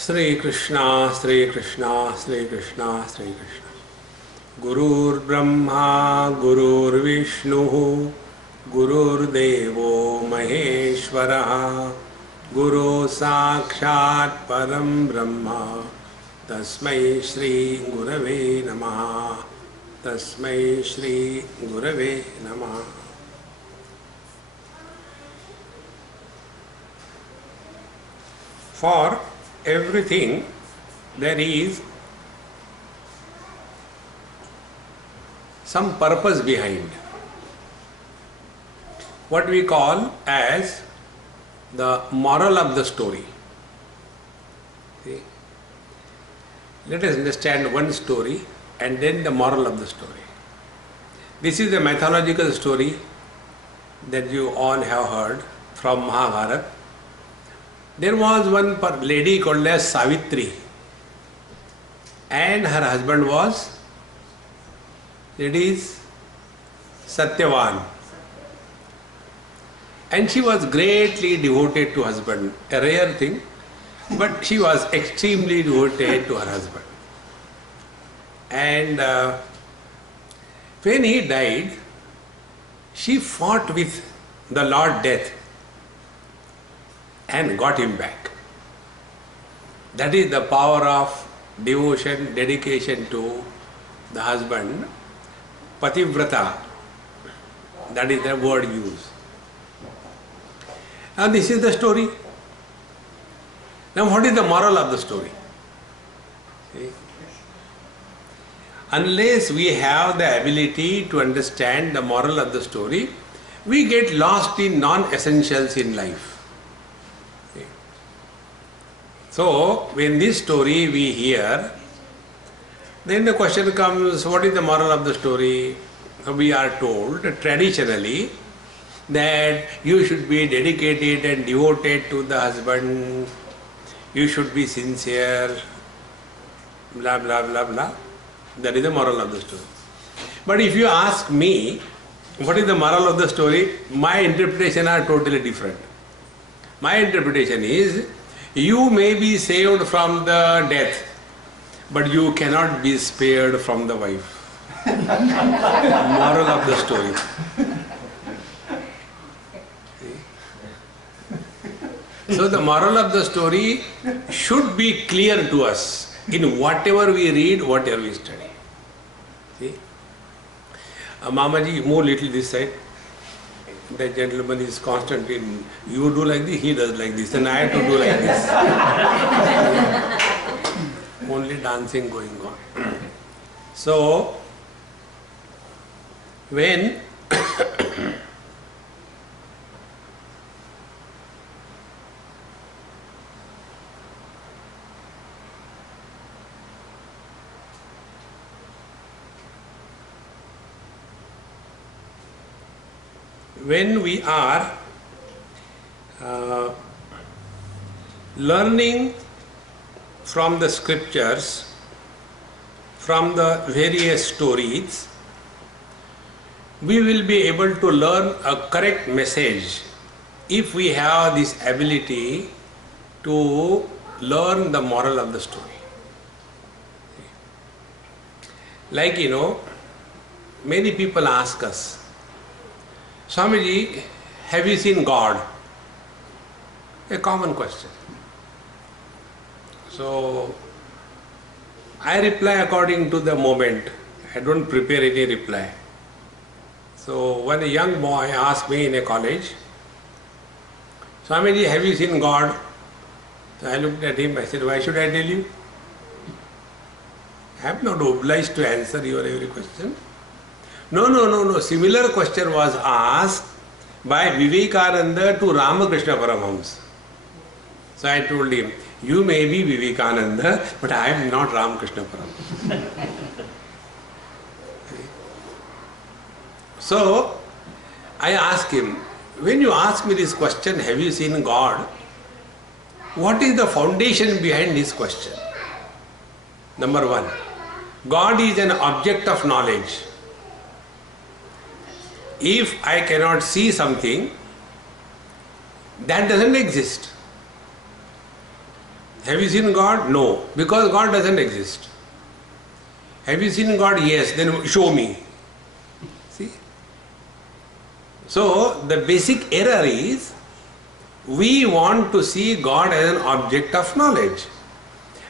Sri Krishna, Sri Krishna, Sri Krishna, Sri Krishna. Gurur Brahma, Gurur Vishnu, Gurur Devo Maheshwara, Guru Sakshat Param Brahma, Tasmai Shri Gurave Namaha, Tasmai Shri Gurave Namaha. For everything there is some purpose behind, what we call as the moral of the story. See? Let us understand one story and then the moral of the story. This is a mythological story that you all have heard from Mahabharata. There was one lady called as Savitri, and her husband was, it is Satyavan, and she was greatly devoted to husband, a rare thing, but she was extremely devoted to her husband. And when he died, she fought with the Lord Death and got him back. That is the power of devotion, dedication to the husband. Pativrata, that is the word used. Now this is the story. Now what is the moral of the story? See? Unless we have the ability to understand the moral of the story, we get lost in non-essentials in life. So, when this story we hear, then the question comes, what is the moral of the story? We are told traditionally that you should be dedicated and devoted to the husband, you should be sincere, blah blah blah blah. That is the moral of the story. But if you ask me, what is the moral of the story? My interpretation are totally different. My interpretation is, you may be saved from the death, but you cannot be spared from the wife. Moral of the story. So the moral of the story should be clear to us in whatever we read, whatever we study. See? Mamaji, move little this side. The gentleman is constantly, you do like this, he does like this, and I have to do like this. Only dancing going on. So, when we are learning from the scriptures, from the various stories, we will be able to learn a correct message if we have this ability to learn the moral of the story. Like, many people ask us, Swamiji, have you seen God? A common question. So, I reply according to the moment. I don't prepare any reply. So, when a young boy asked me in a college, Swamiji, have you seen God? So I looked at him, I said, why should I tell you? I am not obliged to answer your every question. No. Similar question was asked by Vivekananda to Ramakrishna Paramahamsa. So I told him, you may be Vivekananda, but I am not Ramakrishna Paramahamsa. So I asked him, when you ask me this question, have you seen God? What is the foundation behind this question? Number one, God is an object of knowledge. If I cannot see something, that doesn't exist. Have you seen God? No, because God doesn't exist. Have you seen God? Yes, then show me. See? So, the basic error is, we want to see God as an object of knowledge.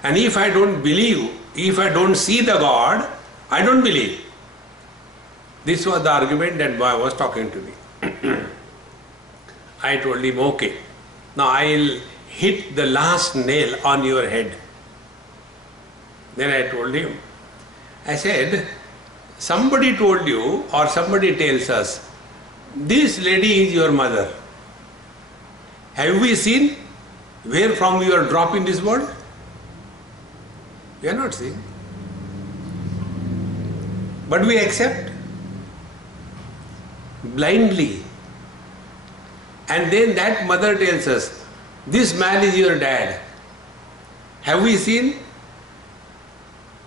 And if I don't believe, if I don't see the God, I don't believe. This was the argument that boy was talking to me. I told him, okay, now I'll hit the last nail on your head. Then I told him, I said, somebody told you or somebody tells us, this lady is your mother. Have we seen where from we are dropped in this world? We are not seeing. But we accept blindly. And then that mother tells us, this man is your dad. Have we seen?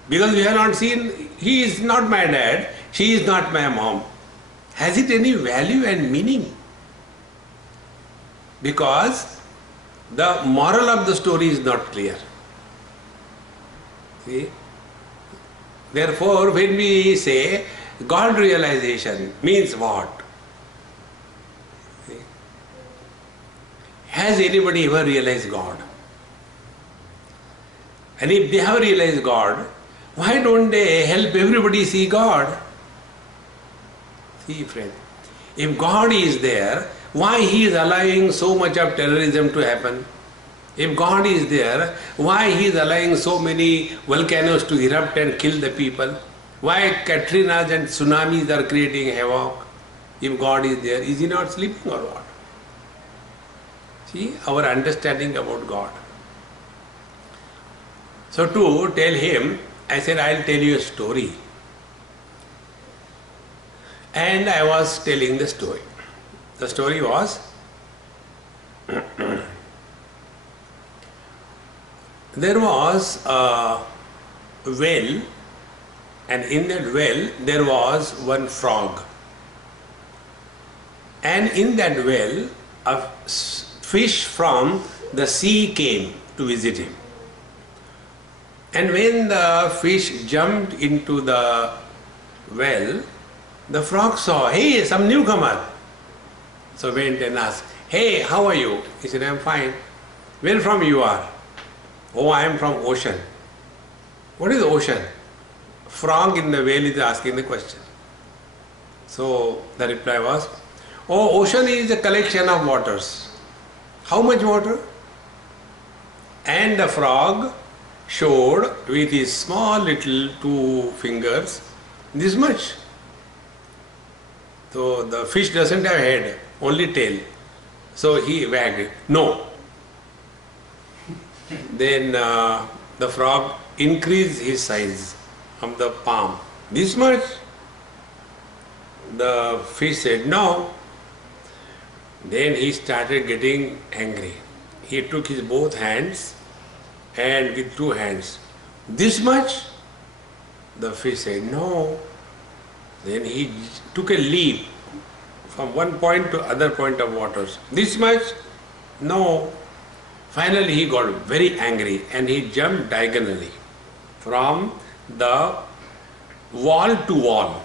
Because we have not seen, he is not my dad, she is not my mom. Has it any value and meaning? Because the moral of the story is not clear. See? Therefore, when we say God realization means what? See? Has anybody ever realized God? And if they have realized God, why don't they help everybody see God? See, friend, if God is there, why He is allowing so much of terrorism to happen? If God is there, why He is allowing so many volcanoes to erupt and kill the people? Why Katrinas and tsunamis are creating havoc? If God is there, is He not sleeping or what? See, our understanding about God. So to tell him, I said, I'll tell you a story. And I was telling the story. The story was, there was a well, and in that well there was one frog. And in that well, a fish from the sea came to visit him. And when the fish jumped into the well, the frog saw, hey, some newcomer. So went and asked, hey, how are you? He said, I'm fine. Where from you are? Oh, I am from ocean. What is ocean? Frog in the well is asking the question. So the reply was, oh, ocean is a collection of waters. How much water? And the frog showed with his small little 2 fingers this much. So the fish doesn't have head, only tail. So he wagged it. No. Then the frog increased his size from the palm. This much? The fish said no. Then he started getting angry. He took his both hands and with 2 hands. This much? The fish said no. Then he took a leap from one point to other point of waters. This much? No. Finally he got very angry and he jumped diagonally from the wall to wall.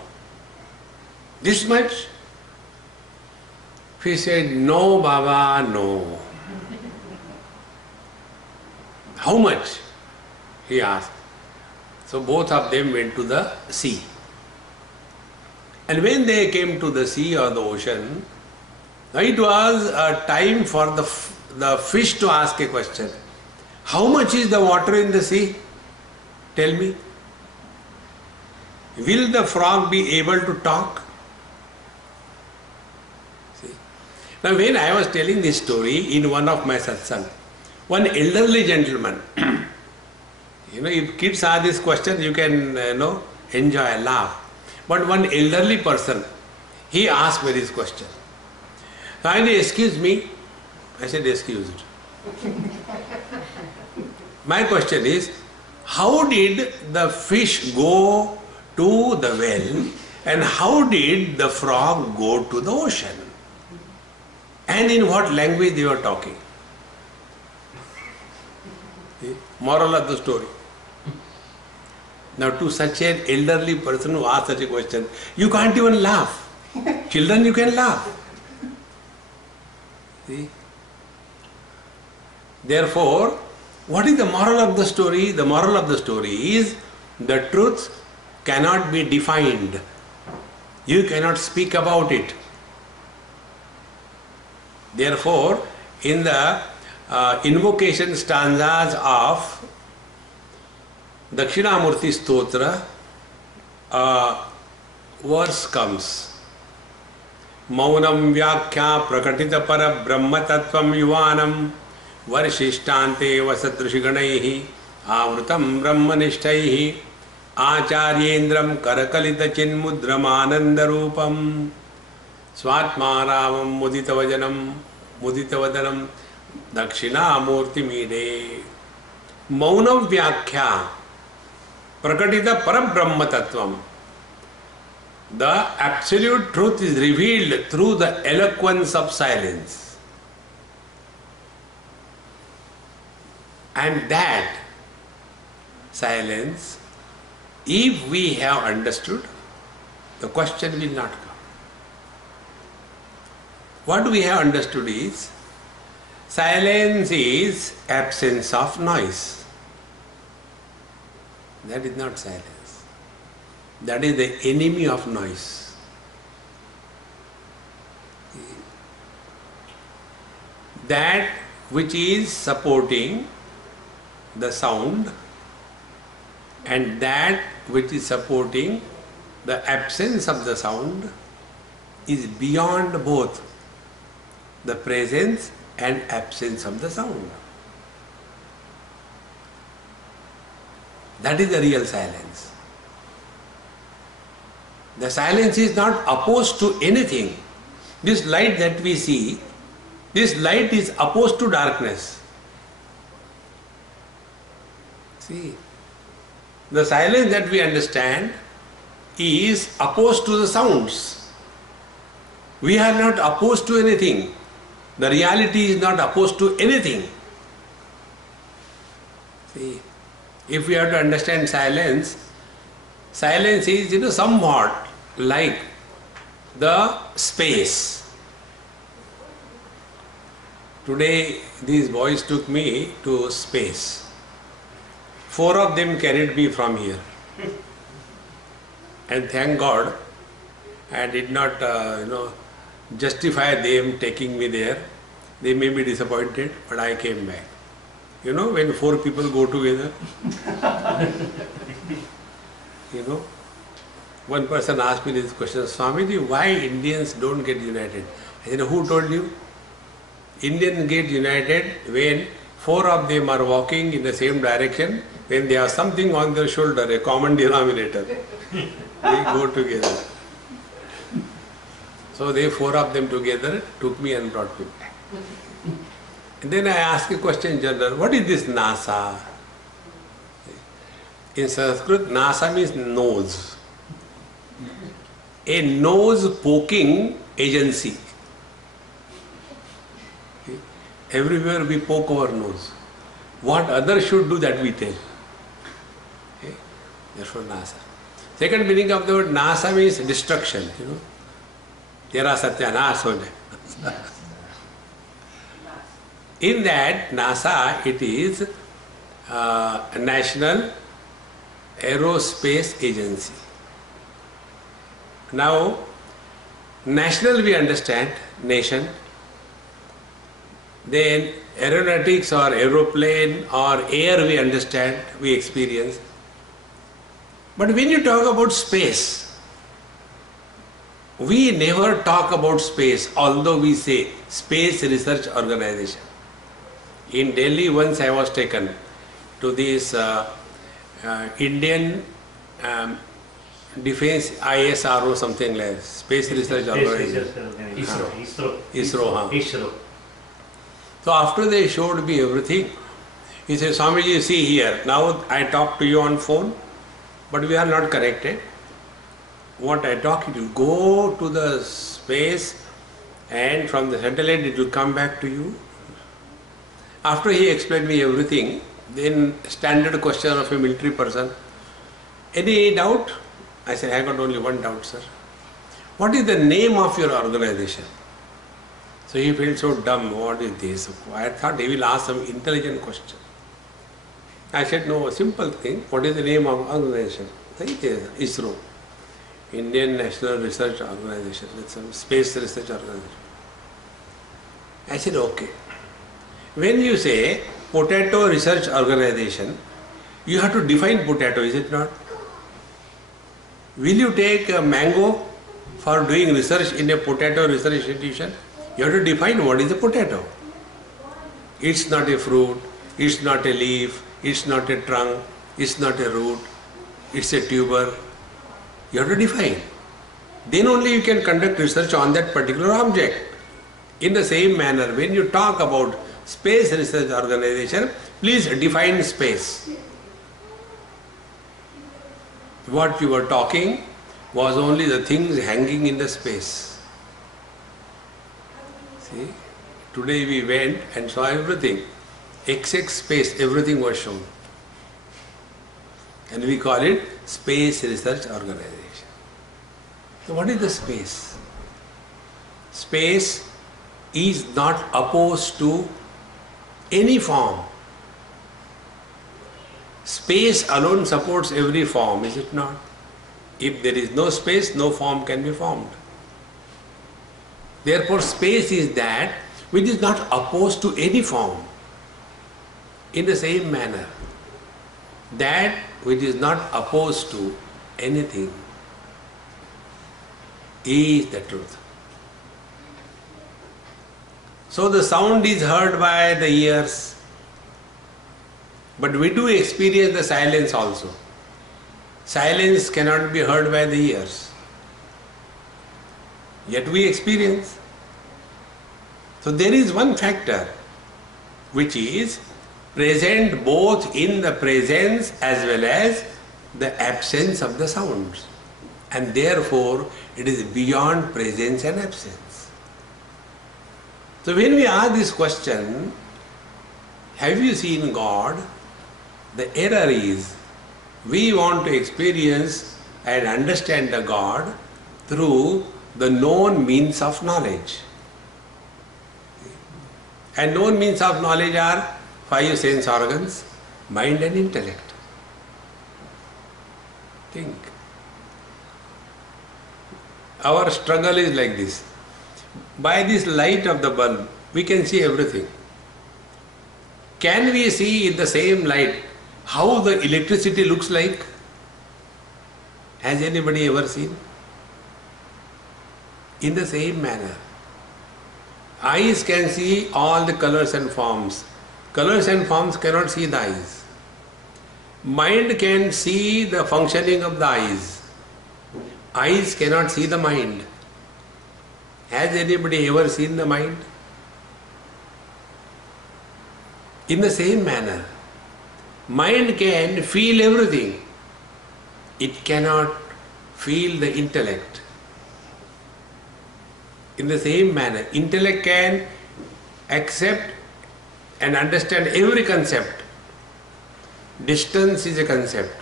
This much? Fish said, no, Baba, no. How much? He asked. So both of them went to the sea. And when they came to the sea or the ocean, it was a time for the fish to ask a question. How much is the water in the sea? Tell me. Will the frog be able to talk? See? Now when I was telling this story in one of my satsang, one elderly gentleman, if kids ask this question, you can enjoy, laugh. But one elderly person, he asked me this question. Kindly excuse me. I said, excused. My question is, how did the fish go to the well and how did the frog go to the ocean? And in what language they were talking? See? Moral of the story. Now to such an elderly person who asks such a question, you can't even laugh. Children, you can laugh. See? Therefore, what is the moral of the story? The moral of the story is the truth cannot be defined. You cannot speak about it. Therefore, in the invocation stanzas of Dakshinamurti Stotra, a verse comes. Maunam vyakhya prakatita para brahma tattvam yuvanam varshishthante vasatrishiganaihi avrutam brahmanishthaihi आचार्येन्द्रं करकलित चिन्मुद्रमानन्दरूपं स्वात्मारामं मुदितवदनं दक्षिणामूर्तिमीडे मौनं व्याख्या प्रकटित परब्रह्म तत्वम. The absolute truth is revealed through the eloquence of silence. And that silence, if we have understood, the question will not come. What we have understood is, silence is absence of noise. That is not silence. That is the enemy of noise. That which is supporting the sound and that which is supporting the absence of the sound is beyond both the presence and absence of the sound. That is the real silence. The silence is not opposed to anything. This light that we see, this light is opposed to darkness. See, the silence that we understand is opposed to the sounds. We are not opposed to anything. The reality is not opposed to anything. See, if we have to understand silence, silence is somewhat like the space. Today these boys took me to space. 4 of them carried me from here. And thank God I did not justify them taking me there. They may be disappointed, but I came back. When 4 people go together, one person asked me this question, Swamiji, why Indians don't get united? I said, who told you? Indians get united when 4 of them are walking in the same direction, when they have something on their shoulder, a common denominator. They go together. So they 4 of them together took me and brought me back. And then I asked a question in general, what is this NASA? In Sanskrit, NASA means nose. A nose poking agency. Everywhere we poke our nose. What others should do, that we tell. Okay? Therefore NASA. Second meaning of the word NASA means destruction. Tera satyanas ho jai. In that NASA, it is a National Aerospace Agency. Now, national we understand, nation. Then aeronautics or aeroplane or air we understand, we experience. But when you talk about space, we never talk about space, although we say Space Research Organization. In Delhi, once I was taken to this Indian Defense ISRO, something like Space Research Organization. ISRO. So after they showed me everything, he said, Swamiji, see here, now I talk to you on phone, but we are not connected. What I talk, it will go to the space and from the satellite it will come back to you. After he explained me everything, Then standard question of a military person. Any doubt? I said, I got only one doubt, sir. What is the name of your organization? So he felt so dumb. What is this? I thought he will ask some intelligent question. I said, no, a simple thing. What is the name of organization? It is ISRO, Indian National Research Organization. It's a space research organization. I said, okay. When you say potato research organization, you have to define potato, is it not? Will you take a mango for doing research in a potato research institution? You have to define what is a potato. It's not a fruit, it's not a leaf, it's not a trunk, it's not a root, it's a tuber. You have to define. Then only you can conduct research on that particular object. In the same manner, when you talk about space research organization, please define space. What you were talking was only the things hanging in the space. See, today we went and saw everything. XX space, everything was shown. And we call it Space Research Organization. So what is the space? Space is not opposed to any form. Space alone supports every form, is it not? If there is no space, no form can be formed. Therefore, space is that which is not opposed to any form. In the same manner, that which is not opposed to anything is the truth. So the sound is heard by the ears, but we do experience the silence also. Silence cannot be heard by the ears, yet we experience. So there is one factor which is present both in the presence as well as the absence of the sounds, and therefore it is beyond presence and absence. So when we ask this question, have you seen God? The error is we want to experience and understand the God through the known means of knowledge. And known means of knowledge are 5 sense organs, mind and intellect. Think. Our struggle is like this. By this light of the bulb, we can see everything. Can we see in the same light how the electricity looks like? Has anybody ever seen? In the same manner, eyes can see all the colors and forms. Colors and forms cannot see the eyes. Mind can see the functioning of the eyes. Eyes cannot see the mind. Has anybody ever seen the mind? In the same manner, mind can feel everything. It cannot feel the intellect. In the same manner, intellect can accept and understand every concept. Distance is a concept.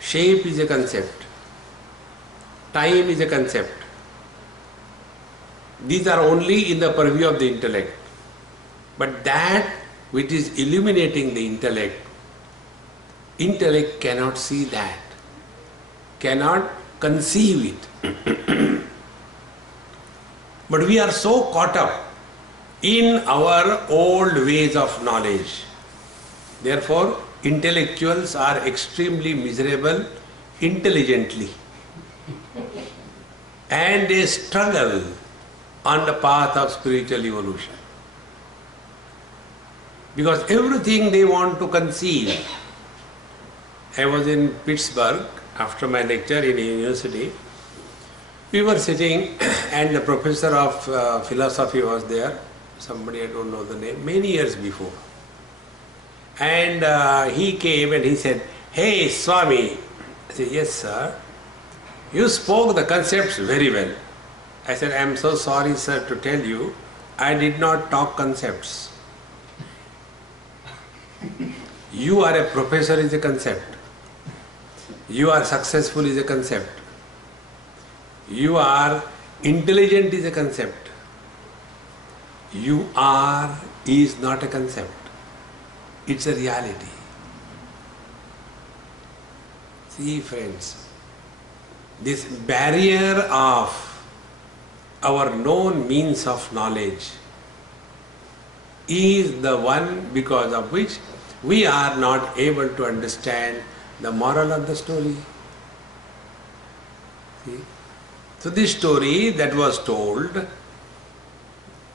Shape is a concept. Time is a concept. These are only in the purview of the intellect. But that which is illuminating the intellect, intellect cannot see that, cannot conceive it. But we are so caught up in our old ways of knowledge. Therefore, intellectuals are extremely miserable intelligently. And they struggle on the path of spiritual evolution. Because everything they want to conceive. I was in Pittsburgh after my lecture in a university. We were sitting and the professor of philosophy was there. Somebody, I don't know the name, many years before. And he came and he said, "Hey Swami." I said, "Yes sir, you spoke the concepts very well." I said, "I am so sorry sir to tell you, I did not talk concepts. You are a professor is a concept. You are successful is a concept. You are intelligent is a concept. You are is not a concept. It's a reality. See, friends, this barrier of our known means of knowledge is the one because of which we are not able to understand the moral of the story. See? So this story that was told,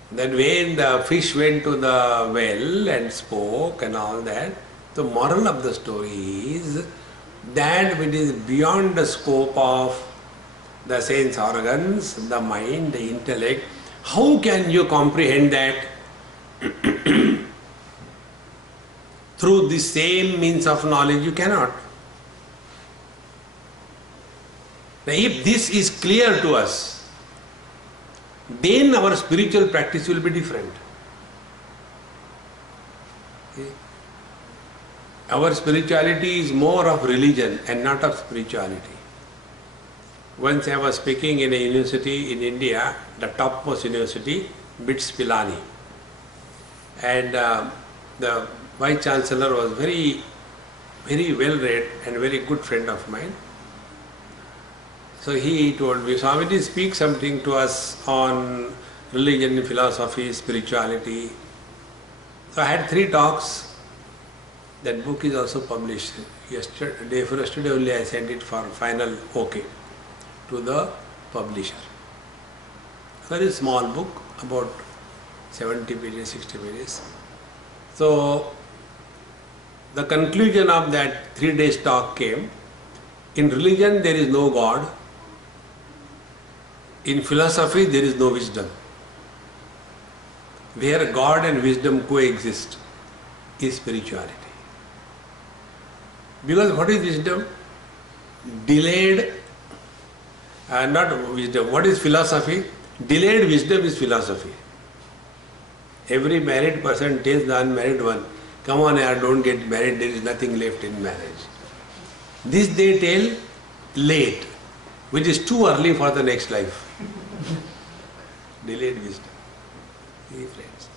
that when the fish went to the well and spoke and all that, the moral of the story is that which is beyond the scope of the sense organs, the mind, the intellect. How can you comprehend that? Through the same means of knowledge you cannot. Now if this is clear to us, then our spiritual practice will be different. Okay? Our spirituality is more of religion and not of spirituality. Once I was speaking in a university in India, the topmost university, BITS Pilani, and the Vice Chancellor was very well read and very good friend of mine. So he told me, Swami, speak something to us on religion, philosophy, spirituality. So I had 3 talks. That book is also published. Yesterday only I sent it for final OK to the publisher. Very small book, about 70 pages, 60 pages. So the conclusion of that 3 days talk came, in religion there is no God, in philosophy there is no wisdom. Where God and wisdom coexist is spirituality. Because what is wisdom? Delayed, not wisdom. What is philosophy? Delayed wisdom is philosophy. Every married person tells the unmarried one, come on, don't get married, there is nothing left in marriage. This they tell late, which is too early for the next life. Delayed wisdom. See, friends.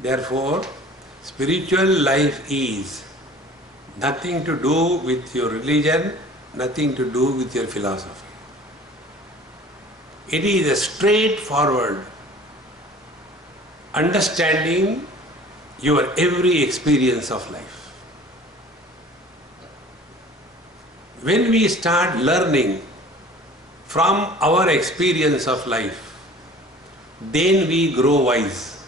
Therefore, spiritual life is nothing to do with your religion, nothing to do with your philosophy. It is a straightforward understanding your every experience of life. When we start learning from our experience of life, then we grow wise.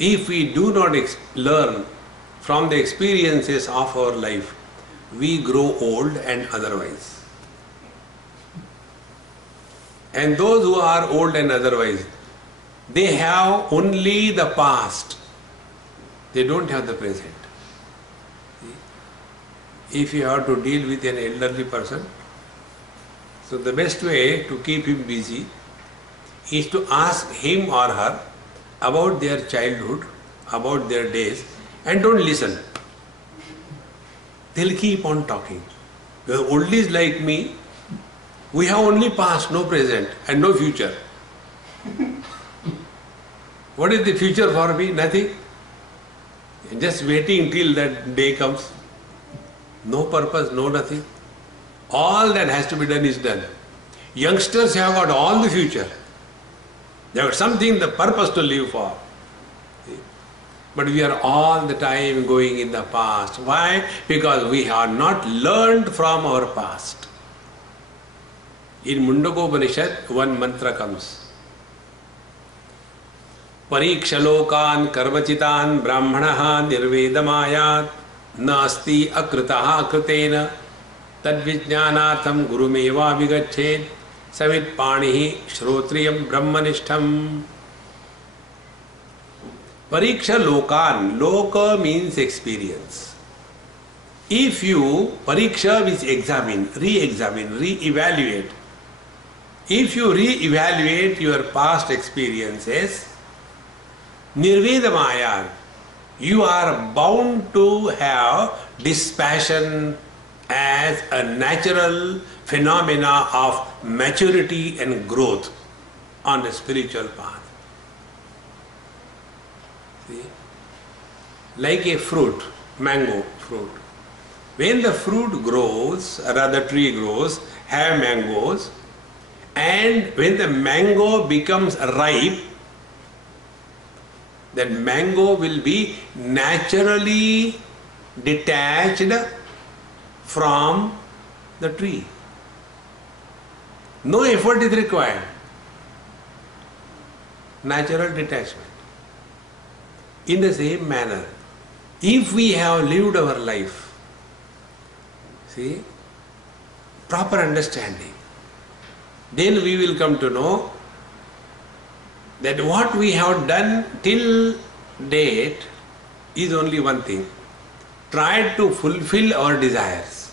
If we do not learn from the experiences of our life, we grow old and otherwise. And those who are old and otherwise, they have only the past. They don't have the present. If you have to deal with an elderly person, so the best way to keep him busy is to ask him or her about their childhood, about their days, and don't listen. They'll keep on talking. The oldies like me, we have only past, no present, and no future. What is the future for me? Nothing. Just waiting till that day comes. No purpose, no nothing. All that has to be done is done. Youngsters have got all the future. They have got something, the purpose to live for. But we are all the time going in the past. Why? Because we have not learned from our past. In Mundakopanishad, one mantra comes. Parikshalokan karmachitan brahmanaha nirvedamayat nasti akritaha akritena tadvijnanatham gurumeva vigached samit panihi shrotriyam brahmanishtham. Pariksha lokan, loka means experience. If you, pariksha means examine, re-evaluate. If you re-evaluate your past experiences, nirvedamaya, you are bound to have dispassion as a natural phenomena of maturity and growth on a spiritual path. See? Like a fruit, mango fruit. When the fruit grows, or rather tree grows, have mangoes, and when the mango becomes ripe, that mango will be naturally detached from the tree. No effort is required. Natural detachment. In the same manner, if we have lived our life, see, proper understanding, then we will come to know that what we have done till date is only one thing: try to fulfill our desires.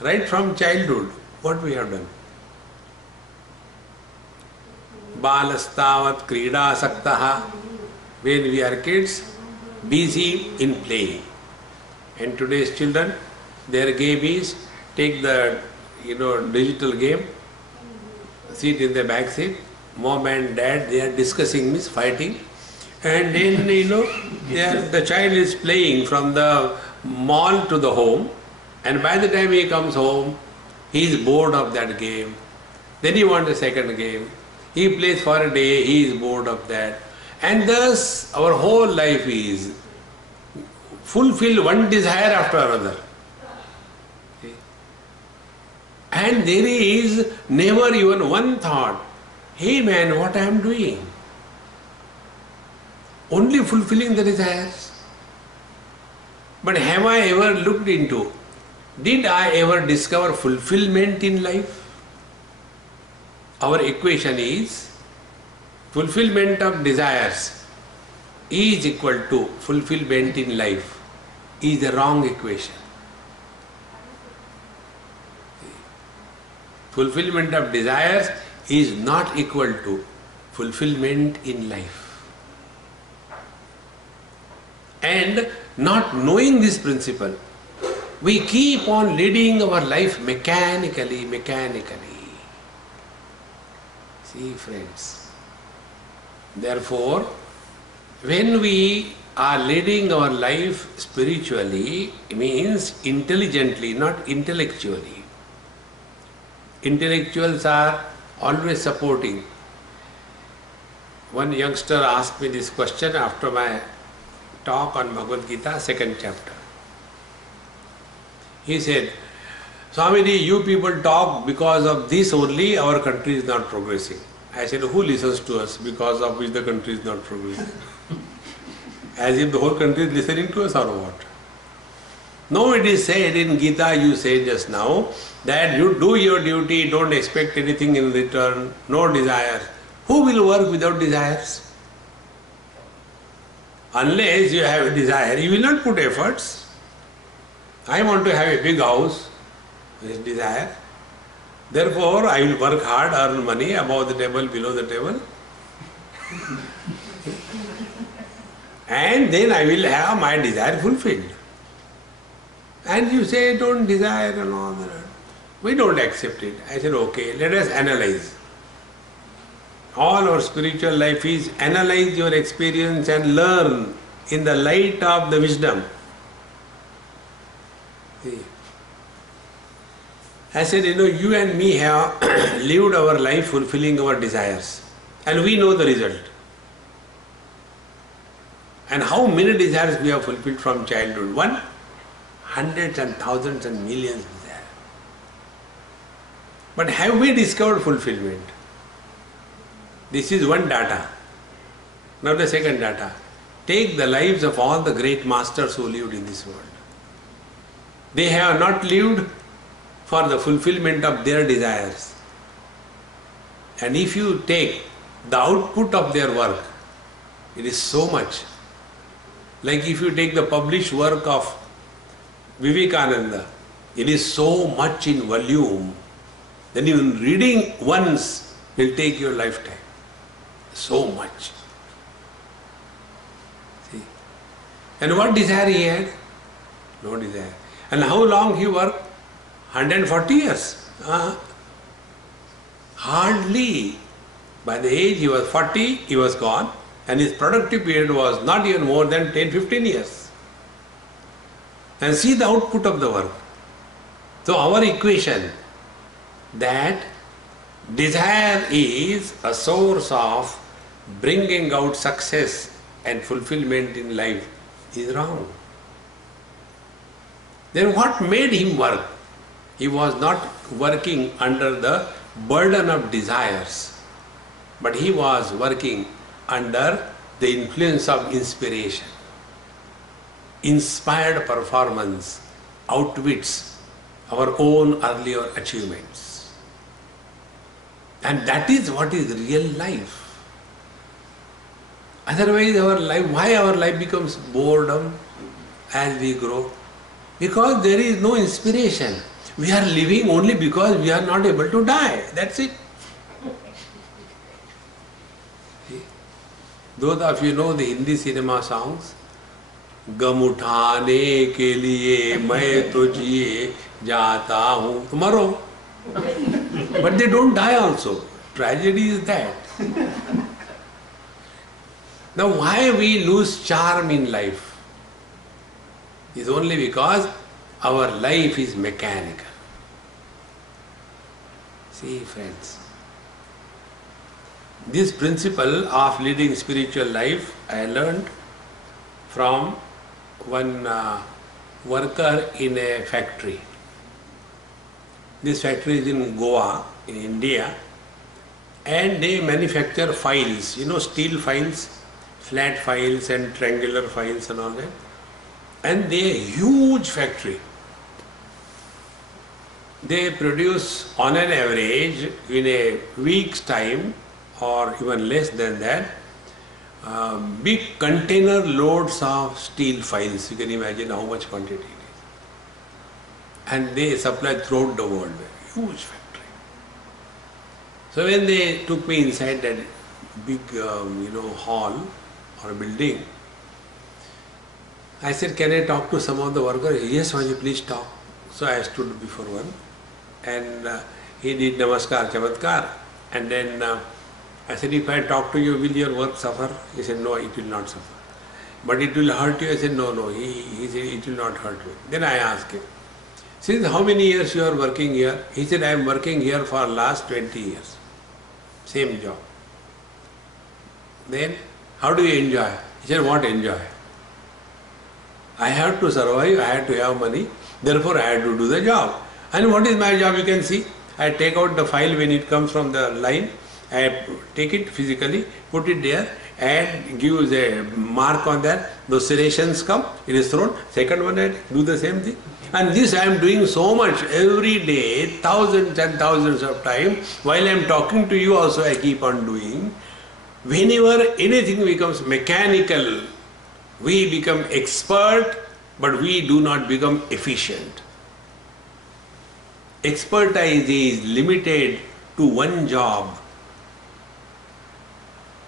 Right from childhood, what we have done? Balastavat krida saktaha. When we are kids, busy in playing. And today's children, their game is take the digital game, sit in the back seat, mom and dad, they are discussing, means fighting, and then the child is playing from the mall to the home, and by the time he comes home, he is bored of that game. Then he wants a second game. He plays for a day, he is bored of that. And thus our whole life is fulfill one desire after another. And there is never even one thought, hey man, what I am doing? Only fulfilling the desires. But have I ever looked into, did I ever discover fulfillment in life? Our equation is fulfillment of desires is equal to fulfillment in life is the wrong equation. Fulfillment of desires is not equal to fulfillment in life. And not knowing this principle, we keep on leading our life mechanically. See, friends. Therefore, when we are leading our life spiritually, it means intelligently, not intellectually. Intellectuals are always supporting. One youngster asked me this question after my talk on Bhagavad Gita, 2nd chapter. He said, Swamiji, you people talk because of this only our country is not progressing. I said, who listens to us because of which the country is not progressing? As if the whole country is listening to us or what? No, it is said in Gita, you said just now, that you do your duty, don't expect anything in return, no desires. Who will work without desires? Unless you have a desire, you will not put efforts. I want to have a big house, this desire. Therefore, I will work hard, earn money above the table, below the table. And then I will have my desire fulfilled. And you say, don't desire and all that. We don't accept it. I said, okay, let us analyze. All our spiritual life is analyze your experience and learn in the light of the wisdom. See. I said, you and me have lived our life fulfilling our desires. And we know the result. And how many desires we have fulfilled from childhood? One, hundreds and thousands and millions desires. But have we discovered fulfillment? This is one data. Now the second data. Take the lives of all the great masters who lived in this world. They have not lived for the fulfillment of their desires. And if you take the output of their work, it is so much. Like if you take the published work of Vivekananda, it is so much in volume, then even reading once will take your lifetime. So much. See? And what desire he had? No desire. And how long he worked? 140 years. Hardly. By the age he was 40, he was gone, and his productive period was not even more than 10-15 years. And see the output of the work. So our equation that desire is a source of bringing out success and fulfillment in life is wrong. Then what made him work? He was not working under the burden of desires, but he was working under the influence of inspiration. Inspired performance outwits our own earlier achievements. And that is what is real life. Otherwise why our life becomes boredom as we grow? Because there is no inspiration. We are living only because we are not able to die. That's it. Those of you know the Hindi cinema songs, गम उठाने के लिए मैं तो जिए जाता हूँ, tomorrow. But they don't die also. Tragedy is that. Now why we lose charm in life is only because our life is mechanical. See friends, this principle of leading spiritual life I learned from one worker in a factory. This factory is in Goa, in India, and they manufacture files, steel files, flat files and triangular files and all that. And they are a huge factory. They produce on an average in a week's time or even less than that, big container loads of steel files. You can imagine how much quantity it is. And they supply throughout the world. Huge factory. So when they took me inside that big, hall or building, I said, can I talk to some of the workers? Yes, Swami, please talk. So I stood before one and he did Namaskar, Chamatkar. And then I said, if I talk to you, will your work suffer? He said, no, it will not suffer. But it will hurt you? I said, no. He said, it will not hurt you. Then I asked him, since how many years you are working here? He said, I am working here for last 20 years. Same job. Then, how do you enjoy? He said, what enjoy? I have to survive, I have to have money, therefore I have to do the job. And what is my job? You can see, I take out the file when it comes from the line, I take it physically, put it there and give a mark on that. Those serrations come, it is thrown. Second one I do the same thing. And this I am doing so much every day, thousands and thousands of times. While I am talking to you also I keep on doing. Whenever anything becomes mechanical, we become expert, but we do not become efficient. Expertise is limited to one job.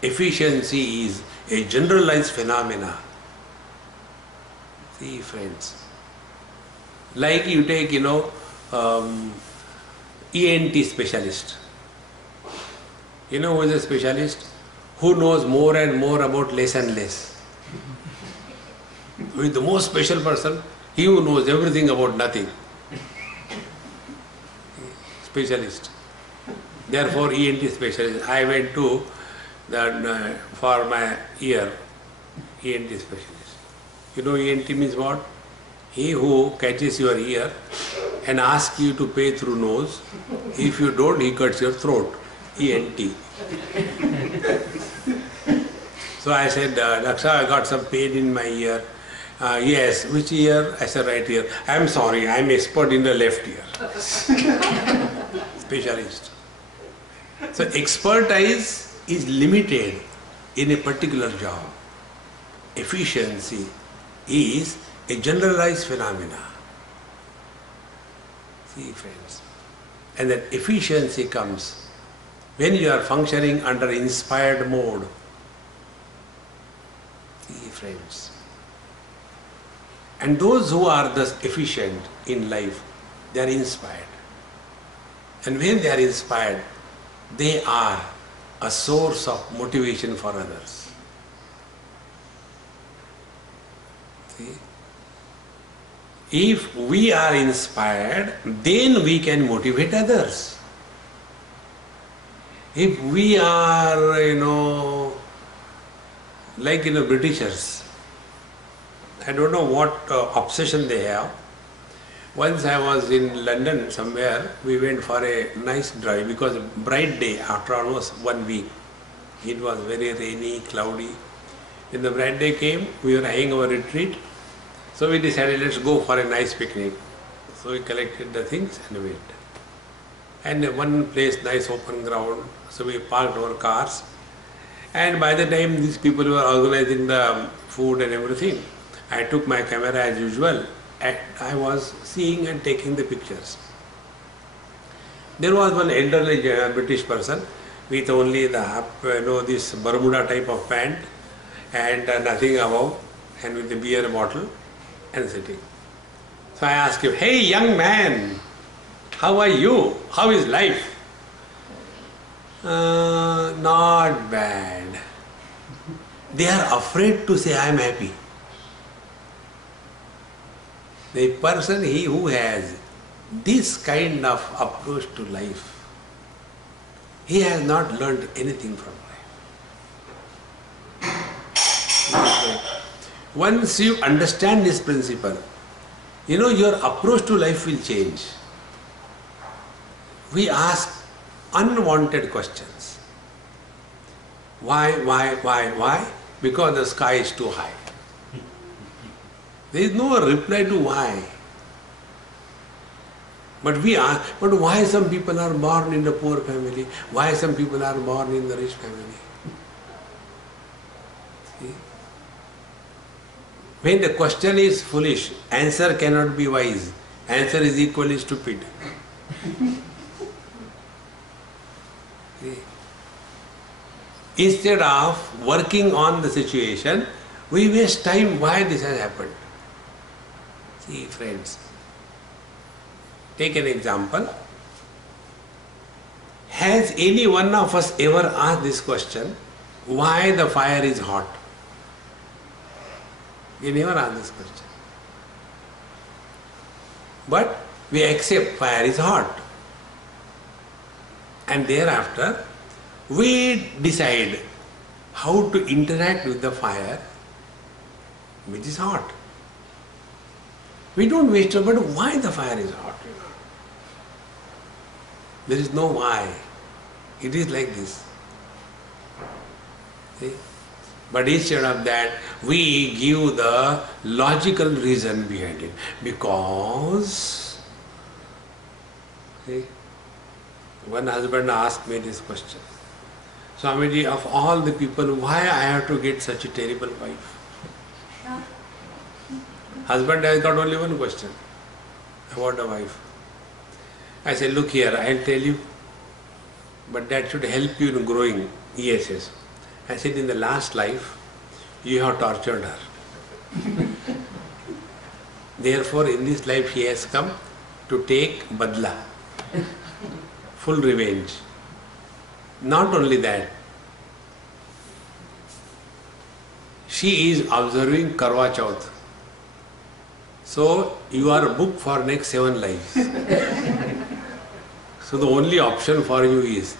Efficiency is a generalized phenomena. See friends, like you take, ENT specialist. You know who is a specialist? Who knows more and more about less and less. Who is the most special person? He who knows everything about nothing. Specialist. Therefore, ENT specialist. I went to that for my ear, ENT specialist. You know ENT means what? He who catches your ear and asks you to pay through nose. If you don't, he cuts your throat. ENT. So I said, Daksha, I got some pain in my ear. Yes, which ear? I said, right ear. I am sorry, I am expert in the left ear. Specialist. So expertise is limited in a particular job. Efficiency is a generalized phenomena. See friends. And that efficiency comes when you are functioning under inspired mode. See, friends. And those who are thus efficient in life, they are inspired. And when they are inspired, they are a source of motivation for others. See? If we are inspired, then we can motivate others. If we are, like Britishers, I don't know what obsession they have. Once I was in London somewhere, we went for a nice drive because bright day after almost 1 week. It was very rainy, cloudy. When the bright day came, we were having our retreat. So we decided, let's go for a nice picnic. So we collected the things and went. And one place, nice open ground, so we parked our cars. And by the time these people were organizing the food and everything, I took my camera as usual and I was seeing and taking the pictures. There was one elderly British person with only the this Bermuda type of pant and nothing above, and with the beer bottle and sitting. So I asked him, "Hey young man, how are you? How is life?" Not bad. They are afraid to say, "I am happy." The person who has this kind of approach to life, he has not learned anything from life. Once you understand this principle, your approach to life will change. We ask unwanted questions. Why? Because the sky is too high. There is no reply to why. But we ask, but why some people are born in the poor family? Why some people are born in the rich family? See? When the question is foolish, answer cannot be wise. Answer is equally stupid. See? Instead of working on the situation, we waste time why this has happened. See, friends, take an example. Has any one of us ever asked this question, why the fire is hot? We never ask this question. But we accept fire is hot. And thereafter, we decide how to interact with the fire which is hot. We don't waste time, but why the fire is hot? There is no why. It is like this. See? But instead of that, we give the logical reason behind it. Because, see, one husband asked me this question. Swamiji, of all the people, why I have to get such a terrible wife? Husband has got only one question about a wife. I said, look here, I'll tell you, but that should help you in growing. Yes. I said, in the last life, you have tortured her. Therefore, in this life, she has come to take badla, full revenge. Not only that, she is observing Karwa Chauth. So, you are booked for next 7 lives. So, the only option for you is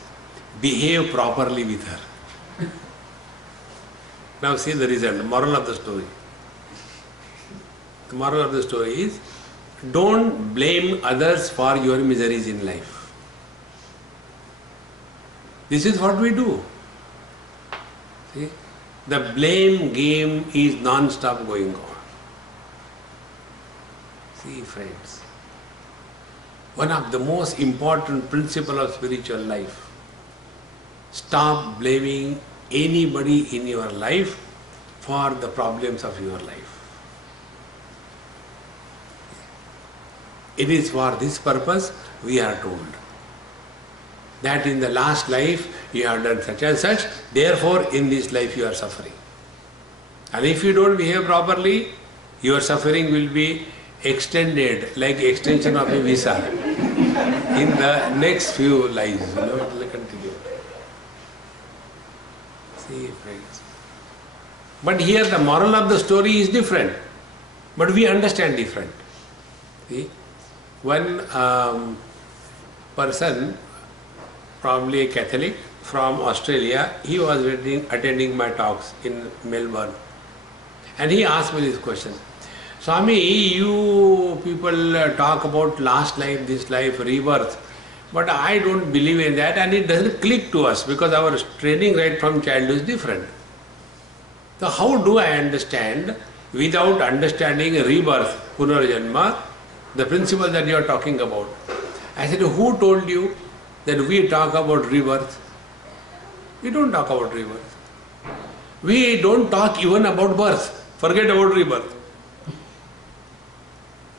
behave properly with her. Now, see the result, moral of the story. The moral of the story is, don't blame others for your miseries in life. This is what we do. See? The blame game is non-stop going on. See, friends, one of the most important principles of spiritual life, stop blaming anybody in your life for the problems of your life. It is for this purpose we are told that in the last life you have done such and such, therefore in this life you are suffering. And if you don't behave properly, your suffering will be extended like extension of a visa in the next few lives. It will continue. See, friends. But here the moral of the story is different. But we understand different. See, one person, probably a Catholic from Australia, he was attending my talks in Melbourne. And he asked me this question. Swami, you people talk about last life, this life, rebirth. But I don't believe in that, and it doesn't click to us because our training right from childhood is different. So how do I understand, without understanding rebirth, punarjanma, the principle that you are talking about? I said, who told you that we talk about rebirth? We don't talk about rebirth. We don't talk even about birth. Forget about rebirth.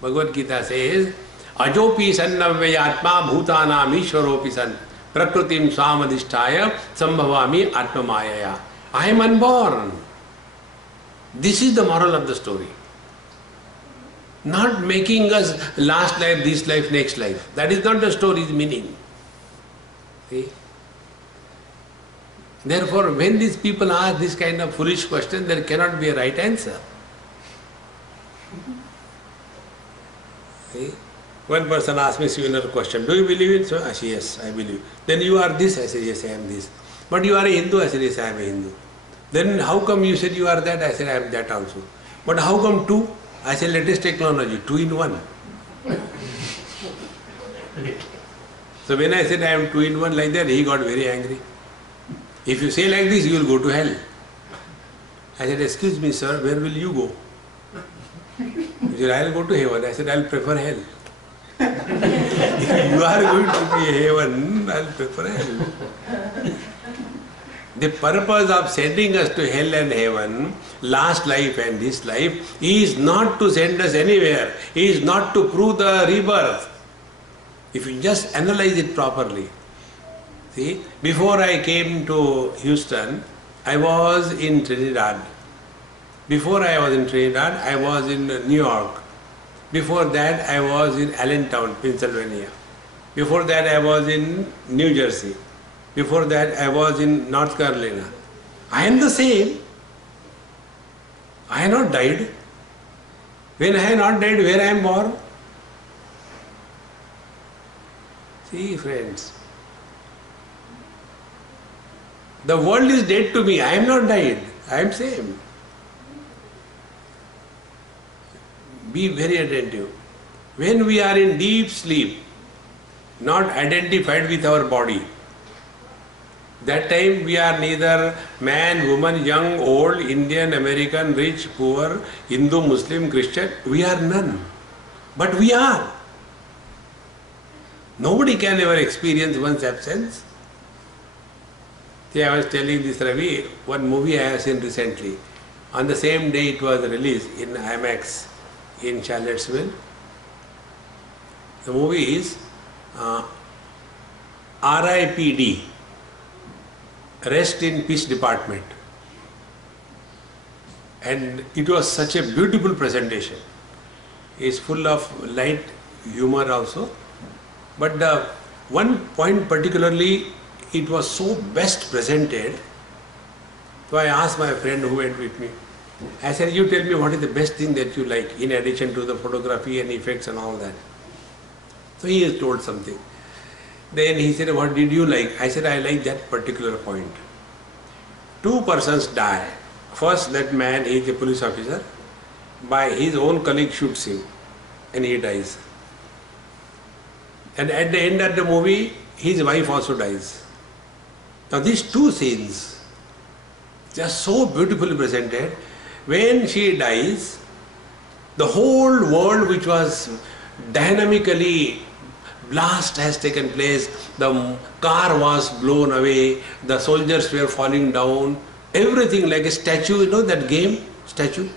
Bhagavad Gita says, Ajopi sannavayatma bhutanam ishwaropi san prakritim swamadhisthaya sambhavami atmamayaya. I am unborn. This is the moral of the story. Not making us last life, this life, next life. That is not the story's meaning. See? Therefore, when these people ask this kind of foolish question, there cannot be a right answer. See? One person asked me a similar question. Do you believe in so? I said, yes, I believe. Then you are this? I said, yes, I am this. But you are a Hindu? I said, yes, I am a Hindu. Then how come you said you are that? I said, I am that also. But how come two? I said, latest technology, 2 in 1. So when I said I am 2 in 1 like that, he got very angry. If you say like this, you will go to hell. I said, excuse me, sir, where will you go? He said, I will go to heaven. I said, I will prefer hell. If you are going to be heaven, I will prefer hell. The purpose of sending us to hell and heaven, last life and this life, is not to send us anywhere. Is not to prove the rebirth. If you just analyze it properly. See, before I came to Houston, I was in Trinidad. Before I was in Trinidad, I was in New York. Before that, I was in Allentown, Pennsylvania. Before that, I was in New Jersey. Before that, I was in North Carolina. I am the same. I have not died. When I have not died, where I am born? See, friends. The world is dead to me. I am not died. I am same. Be very attentive. When we are in deep sleep, not identified with our body, that time we are neither man, woman, young, old, Indian, American, rich, poor, Hindu, Muslim, Christian. We are none. But we are. Nobody can ever experience one's absence. See, I was telling this Ravi, one movie I have seen recently. On the same day it was released in IMAX in Charlottesville. The movie is RIPD, Rest in Peace Department. And it was such a beautiful presentation. It's full of light humor also. But the one point particularly, it was so best presented. So I asked my friend who went with me, I said, you tell me what is the best thing that you like in addition to the photography and effects and all that. So he has told something. Then he said, what did you like? I said, I like that particular point. 2 persons die. First, that man, he is a police officer. By his own colleague shoots him and he dies. And at the end of the movie, his wife also dies. Now these 2 scenes, just so beautifully presented. When she dies, the whole world which was dynamically blast has taken place, the car was blown away, the soldiers were falling down, everything like a statue, you know that game, statue?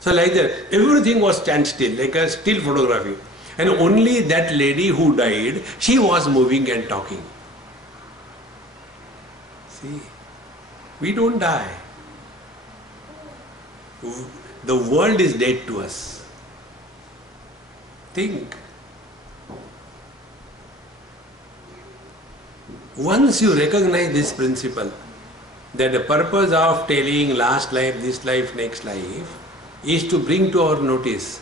So like that, everything was standstill, like a still photography. And only that lady who died, she was moving and talking. See, we don't die. The world is dead to us. Think. Once you recognize this principle, that the purpose of telling last life, this life, next life, is to bring to our notice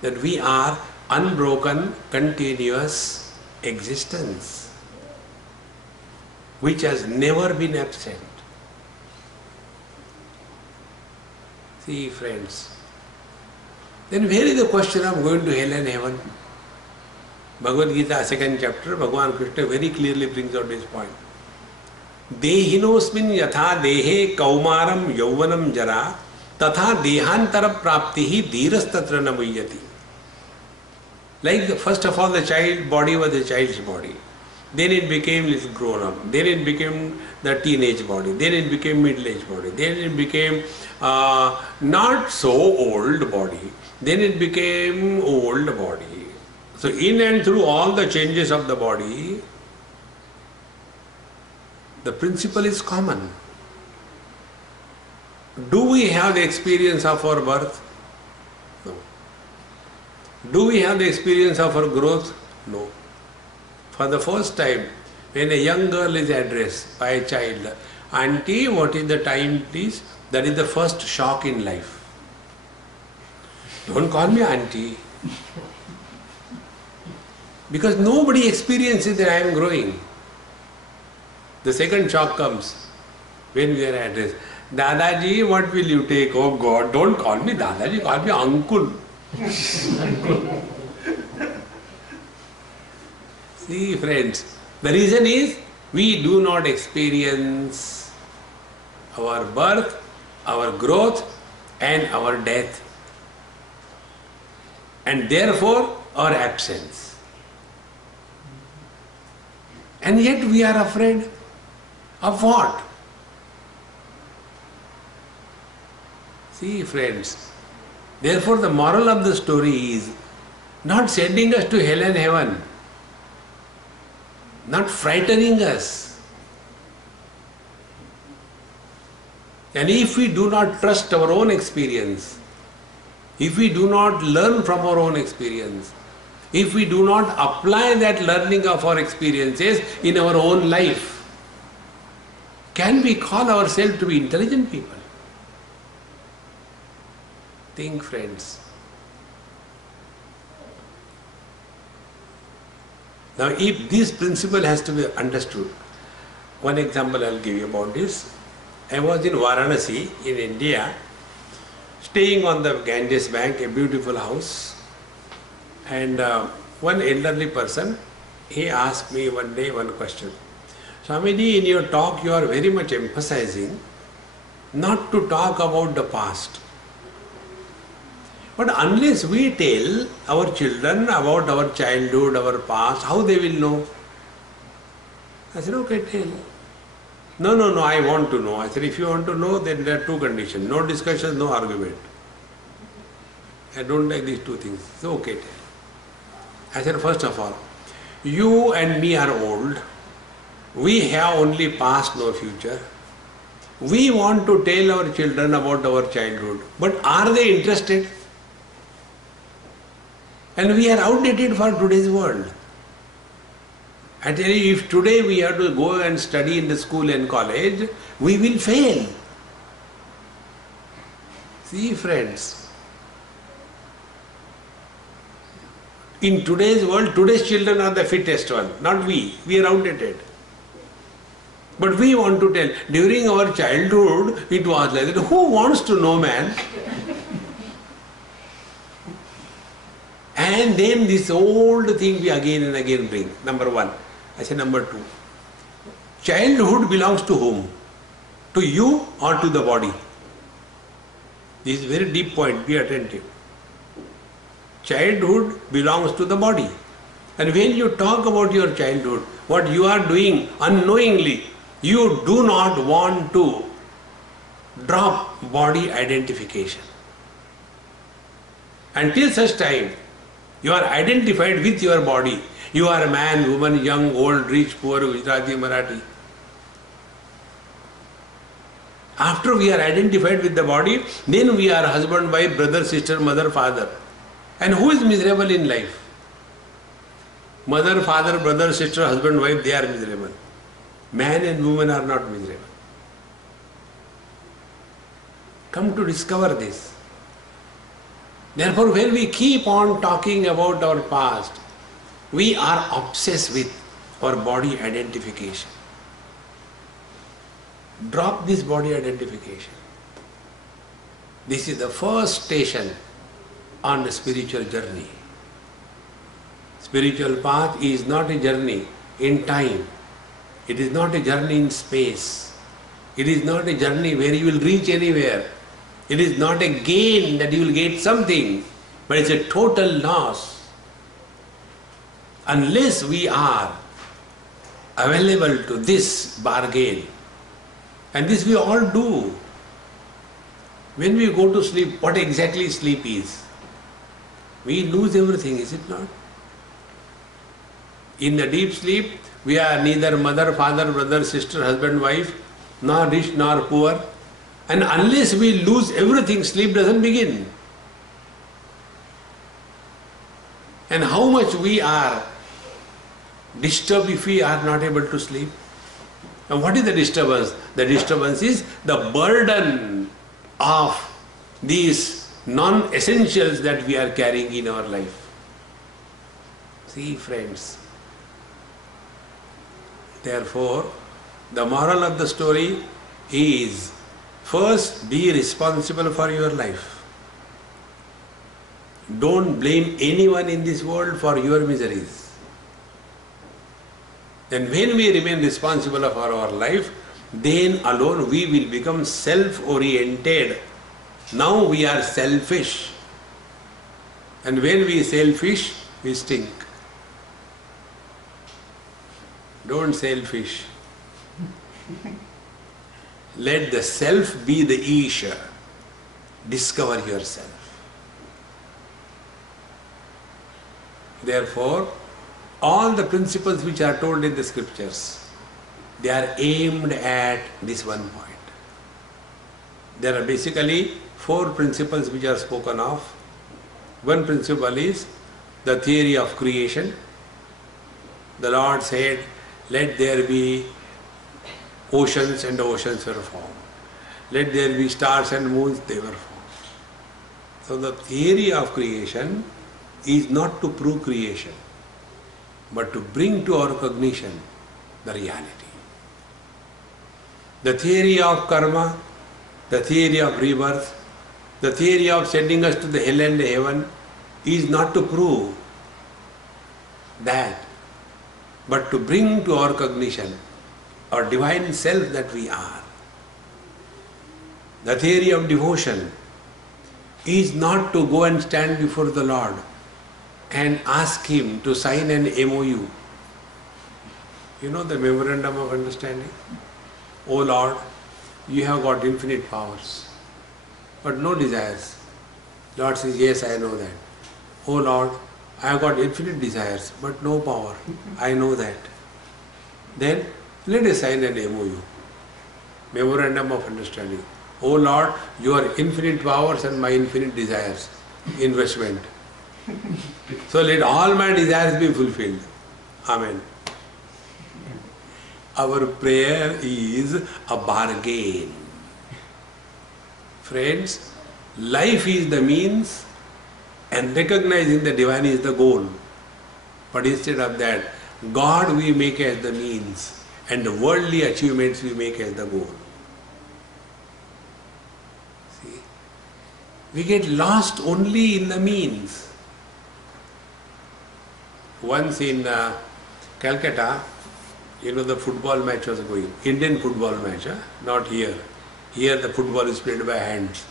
that we are unbroken, continuous existence, which has never been absent. See, friends, then where is the question of going to hell and heaven? Bhagavad Gita, 2nd chapter, Bhagavan Krishna very clearly brings out this point. Dehinosmin yatha dehe kaumaram yauvanam jara tatha dehantara praptihi dhirastatra namuyyati. Like first of all, the child body was a child's body. Then it became little grown up. Then it became the teenage body. Then it became middle-aged body. Then it became not so old body. Then it became old body. So in and through all the changes of the body, the principle is common. Do we have the experience of our birth? No. Do we have the experience of our growth? No. For the first time, when a young girl is addressed by a child, "Auntie, what is the time please?" That is the first shock in life. Don't call me auntie. Because nobody experiences that I am growing. The second shock comes when we are addressed. "Dadaji, what will you take?" "Oh God, don't call me Dadaji, call me uncle." See, friends, the reason is we do not experience our birth, our growth and our death, and therefore our absence. And yet we are afraid of what? See, friends, therefore the moral of the story is not sending us to hell and heaven, not frightening us. And if we do not trust our own experience, if we do not learn from our own experience, if we do not apply that learning of our experiences in our own life, can we call ourselves to be intelligent people? Think, friends. Now, if this principle has to be understood, one example I'll give you about this. I was in Varanasi in India, staying on the Ganges bank, a beautiful house, and one elderly person, he asked me one day one question. "Swamiji, in your talk you are very much emphasizing not to talk about the past. But unless we tell our children about our childhood, our past, how they will know?" I said, "Okay, tell." No, I want to know." I said, "If you want to know, then there are two conditions. No discussion, no argument. I don't like these two things." So, okay, tell. I said, "First of all, you and me are old. We have only past, no future. We want to tell our children about our childhood. But are they interested? And we are outdated for today's world. I tell you, if today we have to go and study in the school and college, we will fail." See, friends, in today's world, today's children are the fittest one, not we. We are outdated. But we want to tell, during our childhood, it was like that. Who wants to know, man? And then this old thing we again and again bring. Number one. I say number two. Childhood belongs to whom? To you or to the body? This is a very deep point. Be attentive. Childhood belongs to the body. And when you talk about your childhood, what you are doing unknowingly, you do not want to drop body identification. Until such time, you are identified with your body. You are a man, woman, young, old, rich, poor, Gujarati, Marathi. After we are identified with the body, then we are husband, wife, brother, sister, mother, father. And who is miserable in life? Mother, father, brother, sister, husband, wife, they are miserable. Man and woman are not miserable. Come to discover this. Therefore, when we keep on talking about our past, we are obsessed with our body identification. Drop this body identification. This is the first station on the spiritual journey. Spiritual path is not a journey in time. It is not a journey in space. It is not a journey where you will reach anywhere. It is not a gain that you will get something, but it's a total loss. Unless we are available to this bargain, and this we all do. When we go to sleep, what exactly sleep is? We lose everything, is it not? In the deep sleep, we are neither mother, father, brother, sister, husband, wife, nor rich nor poor. And unless we lose everything, sleep doesn't begin. And how much we are disturbed if we are not able to sleep? And what is the disturbance? The disturbance is the burden of these non-essentials that we are carrying in our life. See, friends. Therefore, the moral of the story is, first, be responsible for your life. Don't blame anyone in this world for your miseries. And when we remain responsible for our life, then alone we will become self-oriented. Now we are selfish. And when we are selfish, we stink. Don't selfish. Let the self be the Isha. Discover yourself. Therefore, all the principles which are told in the scriptures, they are aimed at this one point. There are basically 4 principles which are spoken of. One principle is the theory of creation. The Lord said, let there be oceans, and the oceans were formed. Let there be stars and moons, they were formed. So the theory of creation is not to prove creation, but to bring to our cognition the reality. The theory of karma, the theory of rebirth, the theory of sending us to the hell and the heaven is not to prove that, but to bring to our cognition our divine self that we are. The theory of devotion is not to go and stand before the Lord and ask Him to sign an MOU. You know the memorandum of understanding? O Lord, you have got infinite powers, but no desires. Lord says, yes, I know that. O Lord, I have got infinite desires, but no power. I know that. Then let us sign an MOU, memorandum of understanding. O Lord, your infinite powers and my infinite desires. Investment. So let all my desires be fulfilled. Amen. Our prayer is a bargain. Friends, life is the means and recognizing the divine is the goal. But instead of that, God we make as the means and the worldly achievements we make as the goal. See, we get lost only in the means. Once in Calcutta, the football match was going. Indian football match, not here. Here the football is played by hands.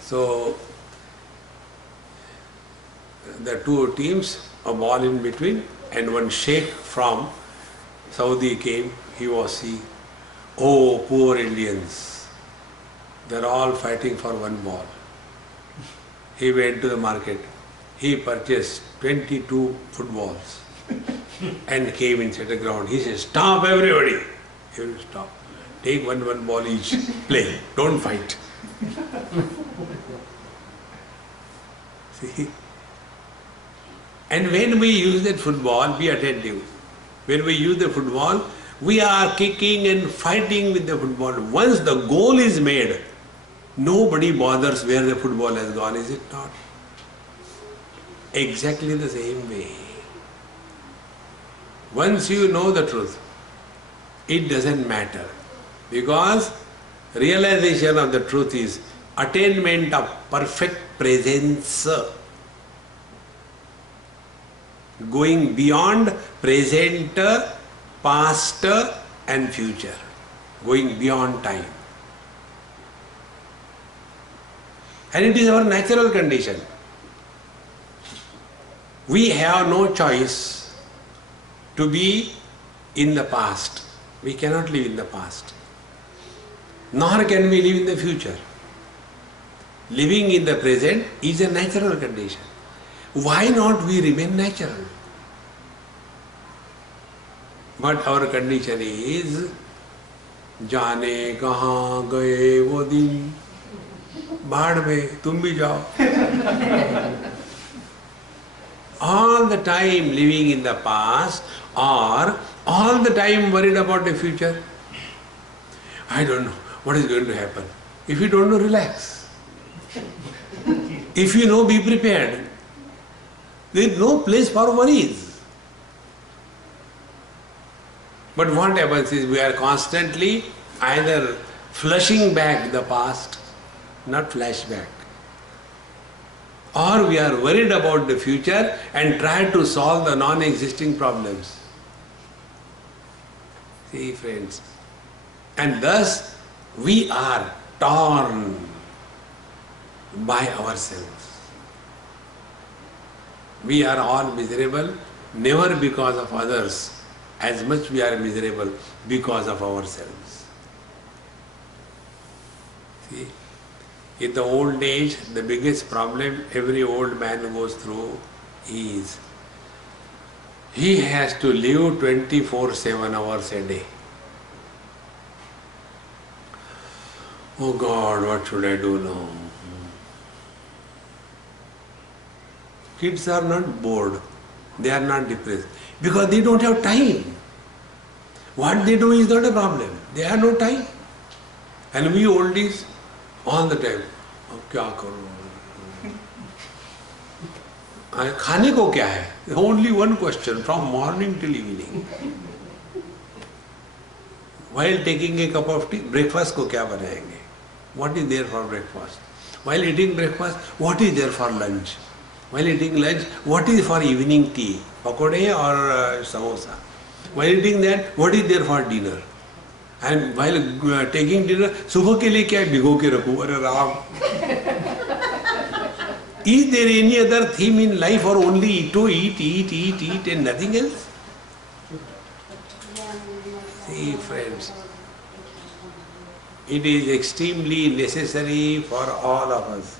So, the two teams, a ball in between, and one sheikh from Saudi came. He was seeing, oh, poor Indians, they are all fighting for one ball. He went to the market. He purchased 22 footballs and came inside the ground. He said, "Stop, everybody!" He will stop. Take one ball each. Play. Don't fight. See? And when we use that football, be attentive. When we use the football, we are kicking and fighting with the football. Once the goal is made, nobody bothers where the football has gone, is it not? Exactly the same way. Once you know the truth, it doesn't matter. Because realization of the truth is attainment of perfect presence. Going beyond present, past and future. Going beyond time. And it is our natural condition. We have no choice to be in the past. We cannot live in the past. Nor can we live in the future. Living in the present is a natural condition. Why not we remain natural? But our condition is जाने कहाँ गए वो दिन बाढ़ में तुम भी जाओ. All the time living in the past or all the time worried about the future. I don't know what is going to happen. If you don't know, relax. If you know, be prepared. There is no place for worries. But what happens is we are constantly either flushing back the past, not flashback, or we are worried about the future and try to solve the non-existing problems. See, friends, and thus we are torn by ourselves. We are all miserable, never because of others, as much we are miserable because of ourselves. See, in the old age, the biggest problem every old man goes through is he has to live 24/7 hours a day. Oh God, what should I do now? Kids are not bored, they are not depressed, because they don't have time. What they do is not a problem, they have no time. And we oldies, all the time, अब क्या करूं? खाने को क्या है? Only one question from morning till evening. While taking a cup of tea, breakfast को क्या बनाएंगे? What is there for breakfast? While eating breakfast, what is there for lunch? While eating lunch, what is for evening tea? Pakode or samosa? While eating that, what is there for dinner? And while taking dinner, सुबह के लिए क्या भिगो के रखूं? अरे Ram! Is there any other theme in life or only to eat and nothing else? See, friends, it is extremely necessary for all of us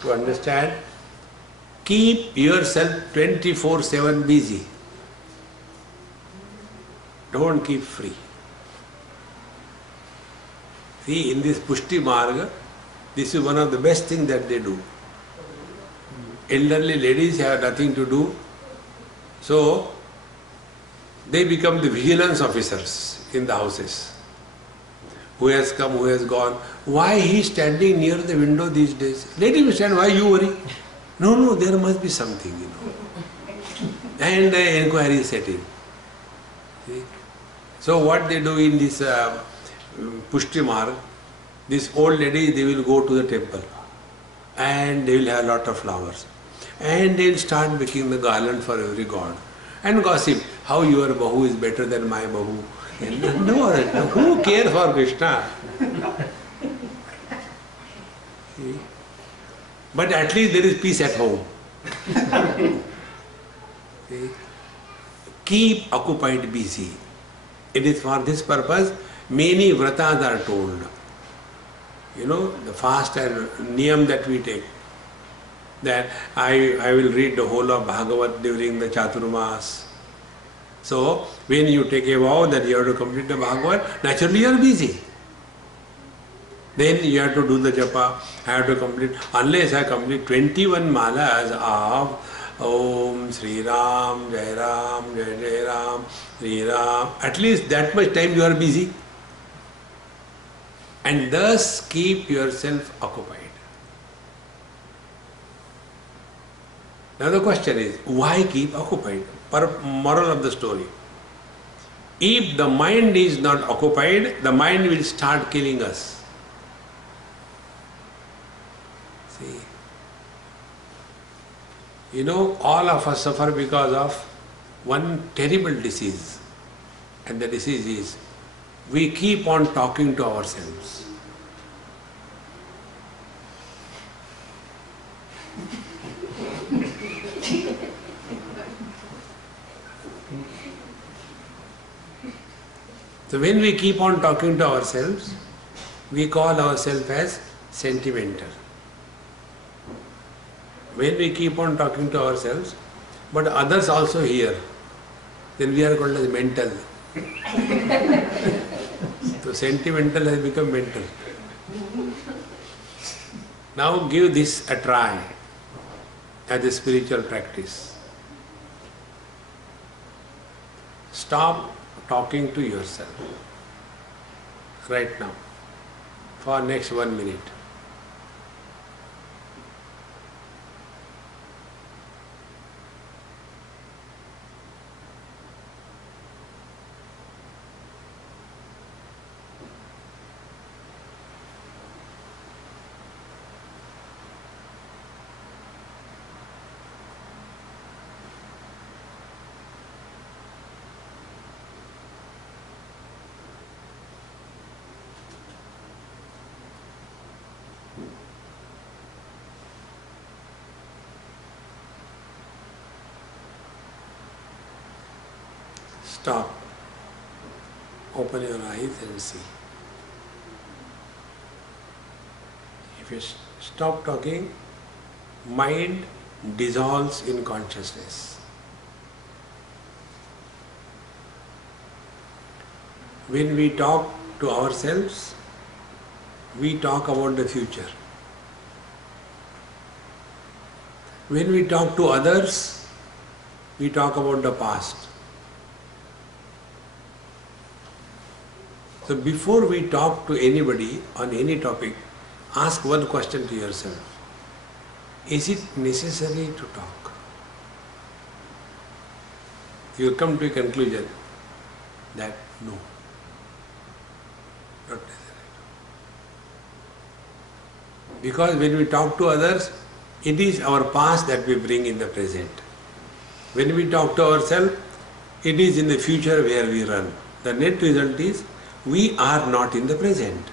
to understand. Keep yourself 24/7 busy. Don't keep free. See, in this Pushti Marga, this is one of the best things that they do. Elderly ladies have nothing to do, so they become the vigilance officers in the houses. Who has come, who has gone. Why he is standing near the window these days? Let him stand, why you worry? No, there must be something, And inquiry is set in. See? So what they do in this Pushti Marg, these old ladies, they will go to the temple and they will have a lot of flowers. And they will start making the garland for every god. And gossip, how your Bahu is better than my Bahu. No, who cares for Krishna? See? But at least there is peace at home. See? Keep occupied busy. It is for this purpose many vratas are told. The fast and niyam that we take. That I will read the whole of Bhagavat during the Chaturmas. So, when you take a vow that you have to complete the Bhagavad, naturally you are busy. Then you have to do the japa, I have to complete, unless I complete 21 malas of Om Sri Ram, Jai Ram, Jai Jai Ram, Sri Ram, at least that much time you are busy. And thus keep yourself occupied. Now the question is, why keep occupied? Moral of the story. If the mind is not occupied, the mind will start killing us. See, you know, all of us suffer because of one terrible disease. And the disease is, we keep on talking to ourselves. So when we keep on talking to ourselves, we call ourselves as sentimental. When we keep on talking to ourselves, but others also hear, then we are called as mental. So sentimental has become mental. Now give this a try as a spiritual practice. Stop talking to yourself right now for next 1 minute. Stop. Open your eyes and see. If you stop talking, mind dissolves in consciousness. When we talk to ourselves, we talk about the future. When we talk to others, we talk about the past. So before we talk to anybody on any topic, ask one question to yourself. Is it necessary to talk? You will come to a conclusion that no, not necessary. Because when we talk to others, it is our past that we bring in the present. When we talk to ourselves, it is in the future where we run. The net result is, we are not in the present.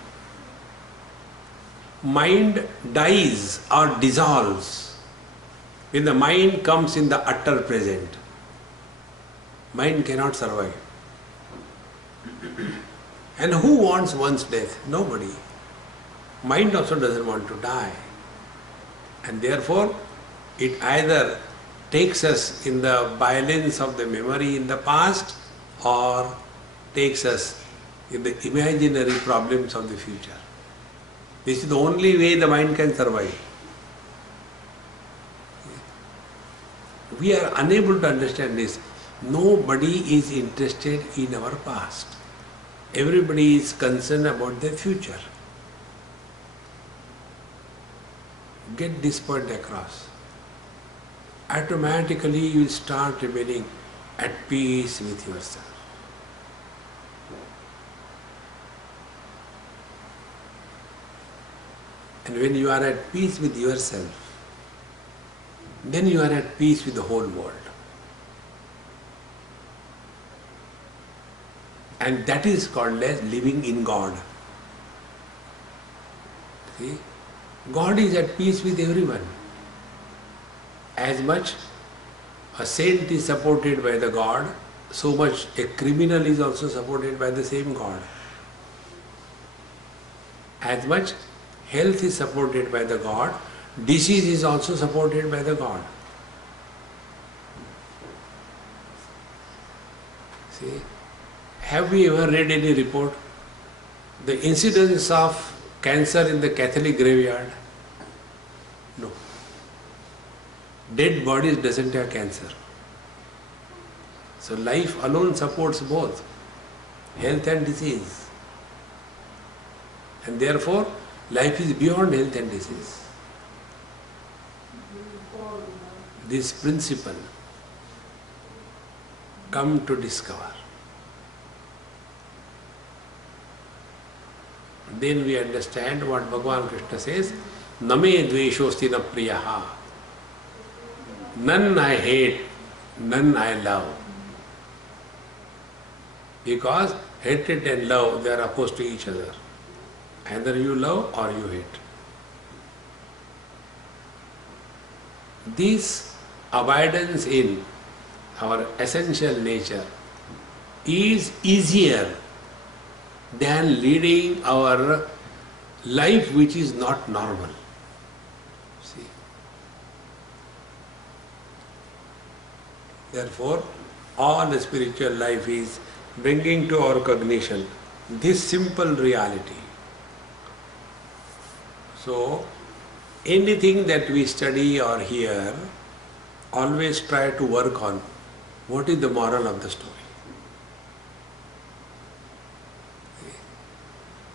Mind dies or dissolves when the mind comes in the utter present. Mind cannot survive. And who wants one's death? Nobody. Mind also doesn't want to die. And therefore, it either takes us in the violence of the memory in the past or takes us in the imaginary problems of the future. This is the only way the mind can survive. We are unable to understand this. Nobody is interested in our past. Everybody is concerned about their future. Get this point across. Automatically you will start remaining at peace with yourself. And when you are at peace with yourself, then you are at peace with the whole world. And that is called as living in God. See? God is at peace with everyone. As much a saint is supported by the God, so much a criminal is also supported by the same God. As much health is supported by the God, disease is also supported by the God. See, have we ever read any report? The incidence of cancer in the Catholic graveyard? No. Dead bodies doesn't have cancer. So life alone supports both health and disease. And therefore, life is beyond health and disease. This principle come to discover. Then we understand what Bhagavan Krishna says, Name dveshosti na priyaha. None I hate, none I love. Because hatred and love, they are opposed to each other. Either you love or you hate. This abidance in our essential nature is easier than leading our life which is not normal. See. Therefore, all the spiritual life is bringing to our cognition this simple reality. So, anything that we study or hear, always try to work on what is the moral of the story.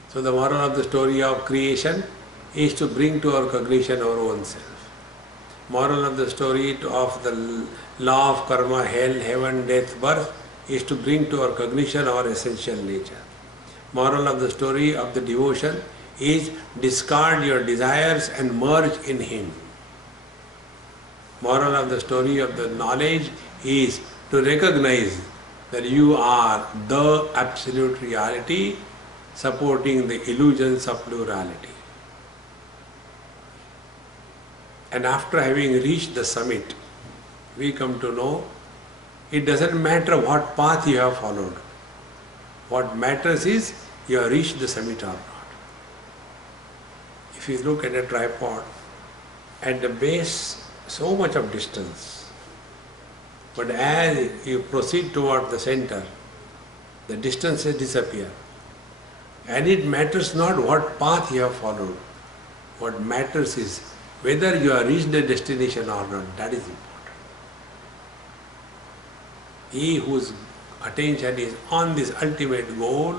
So the moral of the story of creation is to bring to our cognition our own self. Moral of the story of the law of karma, hell, heaven, death, birth is to bring to our cognition our essential nature. Moral of the story of the devotion is discard your desires and merge in Him. Moral of the story of the knowledge is to recognize that you are the absolute reality supporting the illusions of plurality. And after having reached the summit, we come to know it doesn't matter what path you have followed. What matters is you have reached the summit or not. If you look at a tripod, at the base, so much of distance. But as you proceed toward the center, the distances disappear. And it matters not what path you have followed. What matters is whether you have reached the destination or not. That is important. He whose attention is on this ultimate goal,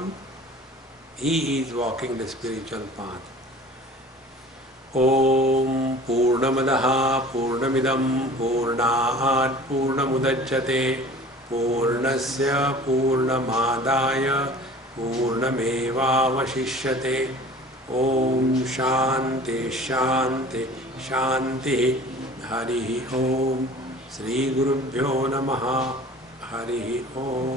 he is walking the spiritual path. Om Purnamadaha Purnamidam Purnaat Purnamudachyate Purnasya Purnamadaya Purnamevavashishyate. Om Shanti Shanti Shanti. Hari Om. Sri Gurubhyo Namaha. Hari Om.